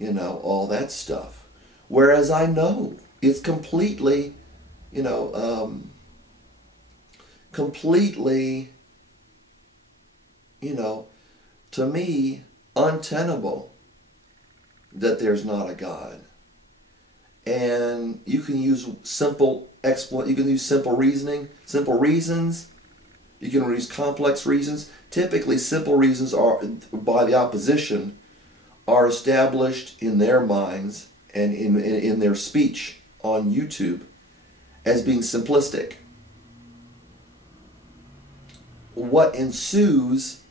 you know, all that stuff. Whereas I know it's completely, you know, completely, you know, to me, untenable that there's not a God. And you can use you can use simple reasoning, simple reasons. You can use complex reasons. Typically, simple reasons are, by the opposition, are established in their minds and in their speech on YouTube as being simplistic. What ensues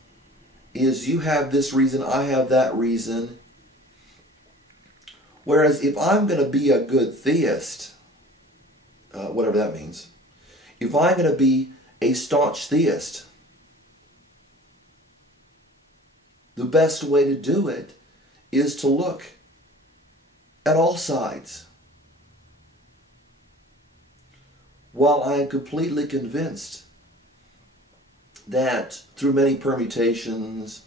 is you have this reason, I have that reason. Whereas if I'm going to be a good theist, whatever that means, if I'm going to be a staunch theist, the best way to do it is to look at all sides. While I am completely convinced that through many permutations,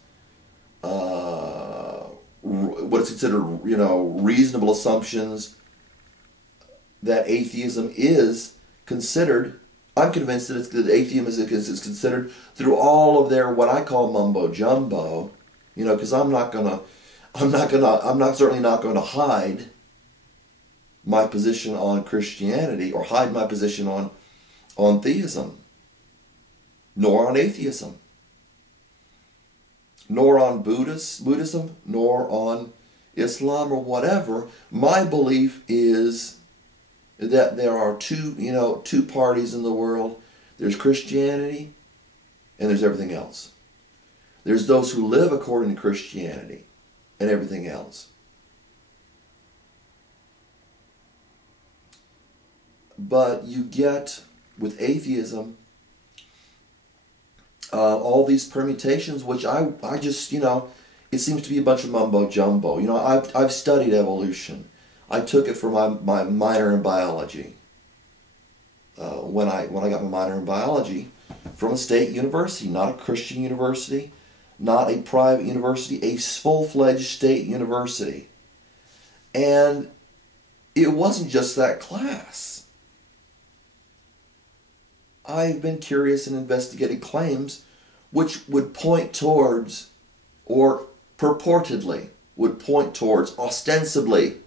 what is considered, you know, reasonable assumptions, that atheism is considered. I'm convinced that atheism is considered through all of their what I call mumbo jumbo. You know, because I'm certainly not going to hide my position on Christianity or hide my position on theism, nor on atheism, nor on Buddhism, nor on Islam or whatever. My belief is that there are two parties in the world. There's Christianity and there's everything else. There's those who live according to Christianity and everything else. But you get, with atheism, all these permutations, which I just, you know, it seems to be a bunch of mumbo jumbo. You know, I've studied evolution. I took it for my minor in biology. When I got my minor in biology from a state university, not a Christian university, not a private university, a full-fledged state university. And it wasn't just that class. I've been curious and investigated claims which would point towards, or purportedly would point towards, ostensibly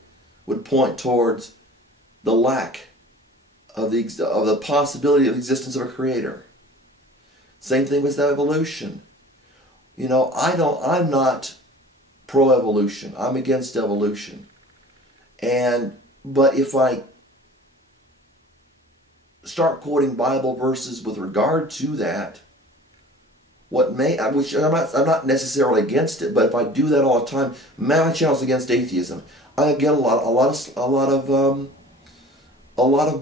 would point towards the lack of the possibility of the existence of a creator. Same thing with evolution. You know, I'm not pro-evolution. I'm against evolution. But if I start quoting Bible verses with regard to that, which I'm not necessarily against it, but if I do that all the time, my channel's against atheism. I get a lot of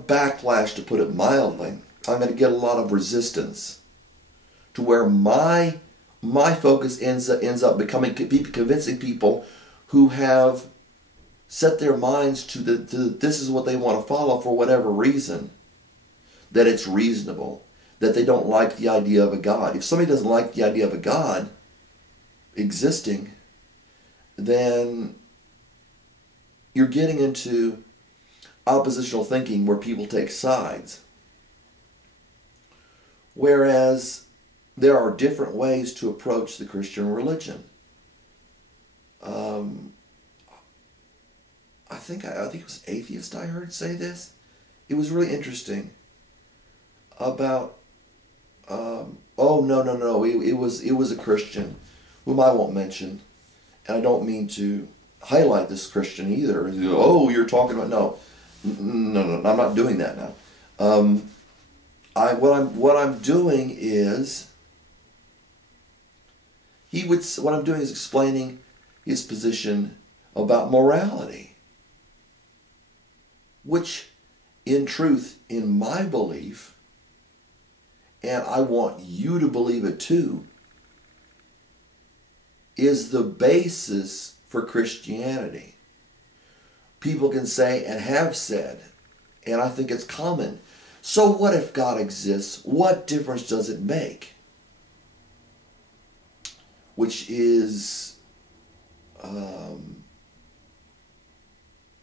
backlash, to put it mildly. I'm going to get a lot of resistance, to where my focus ends up becoming convincing people who have set their minds to this is what they want to follow for whatever reason, that it's reasonable, that they don't like the idea of a God. If somebody doesn't like the idea of a God existing, then you're getting into oppositional thinking where people take sides. Whereas there are different ways to approach the Christian religion. I think it was atheist I heard say this. It was really interesting. About it was a Christian whom I won't mention, and I don't mean to highlight this Christian either. Oh, you're talking about no, I'm not doing that now. What I'm doing is explaining his position about morality, which, in truth, in my belief, and I want you to believe it too, is the basis for Christianity. People can say and have said, and I think it's common, so what if God exists? What difference does it make? Which is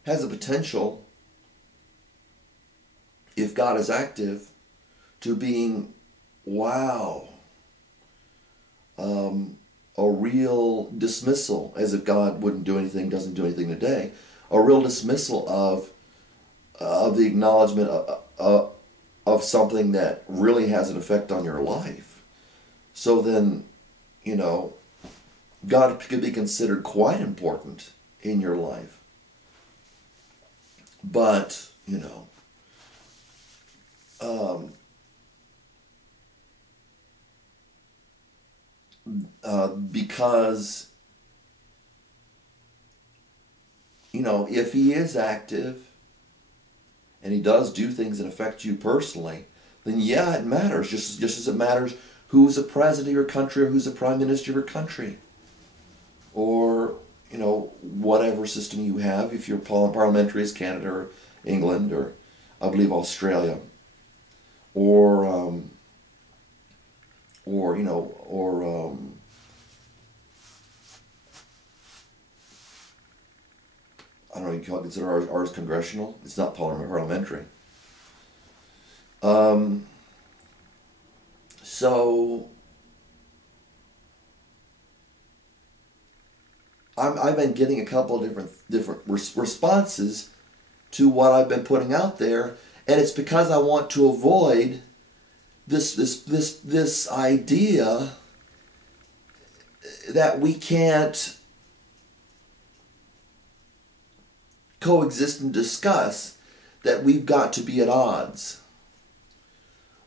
has the potential, if God is active, to being, wow, a real dismissal, as if God wouldn't do anything, doesn't do anything today, a real dismissal of the acknowledgement of something that really has an effect on your life. So then, you know, God could be considered quite important in your life. But, you know, because, you know, if he is active and he does do things that affect you personally, then yeah, it matters, just as it matters who's the president of your country or who's the prime minister of your country, or, you know, whatever system you have, if you're parliamentary as Canada or England or I believe Australia, or you know, or I don't know, you can consider ours congressional. It's not parliamentary. So I've been getting a couple of different responses to what I've been putting out there, and it's because I want to avoid this idea that we can't coexist and discuss, that we've got to be at odds.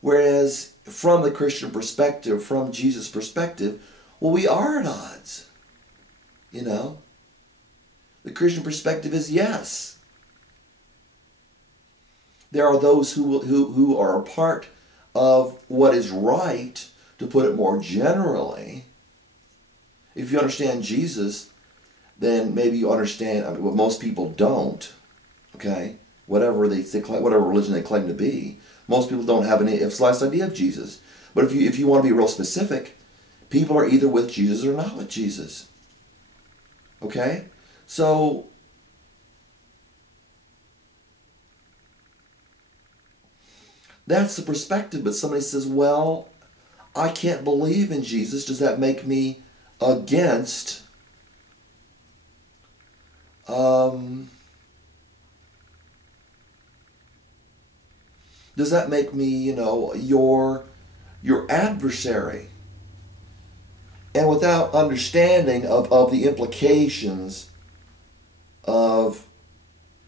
Whereas from the Christian perspective, from Jesus' perspective, well, we are at odds. You know? The Christian perspective is yes. There are those who are a part of what is right, to put it more generally. If you understand Jesus, then maybe you understand, I mean, what most people don't, okay? Whatever religion they claim to be, most people don't have any slightest idea of Jesus. But if you want to be real specific, people are either with Jesus or not with Jesus. Okay? So that's the perspective. But somebody says, well, I can't believe in Jesus. Does that make me against does that make me, you know, your adversary? And without understanding of the implications of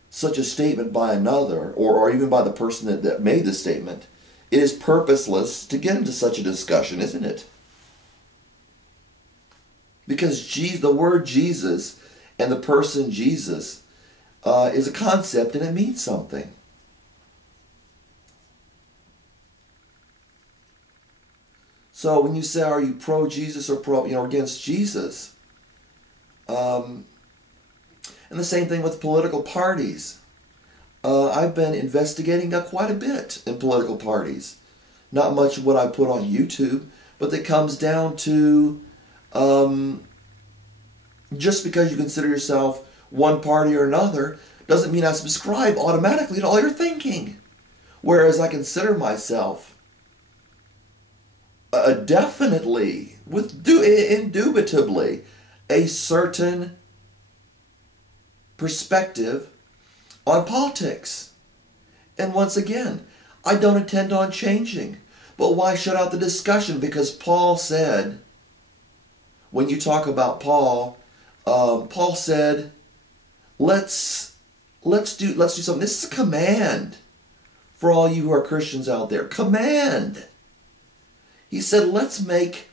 such a statement by another, or even by the person that made the statement, it is purposeless to get into such a discussion, isn't it? Because the word Jesus and the person Jesus is a concept, and it means something. So when you say, are you pro-Jesus or against Jesus? And the same thing with political parties. I've been investigating quite a bit in political parties. Not much of what I put on YouTube, but that comes down to just because you consider yourself one party or another doesn't mean I subscribe automatically to all your thinking. Whereas I consider myself definitely, indubitably, a certain perspective on politics. And once again, I don't intend on changing. But why shut out the discussion? Because Paul said, when you talk about Paul, Paul said, let's do something. This is a command for all you who are Christians out there. Command. He said, let's make.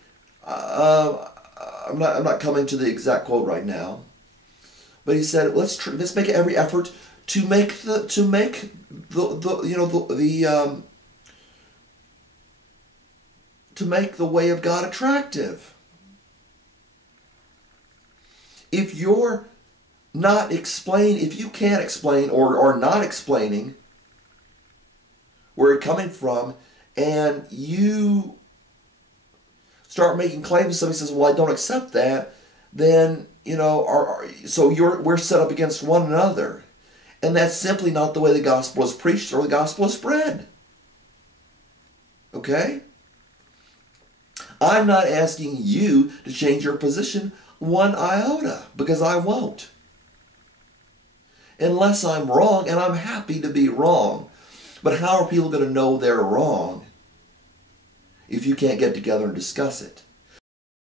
I'm not coming to the exact quote right now, but he said, let's make every effort to make the way of God attractive. If you're not if you can't explain or not explaining where it's coming from, and you start making claims, somebody says, well, I don't accept that, then, you know, so we're set up against one another. And that's simply not the way the gospel is preached or the gospel is spread. Okay? I'm not asking you to change your position one iota, because I won't. Unless I'm wrong, and I'm happy to be wrong. But how are people going to know they're wrong if you can't get together and discuss it?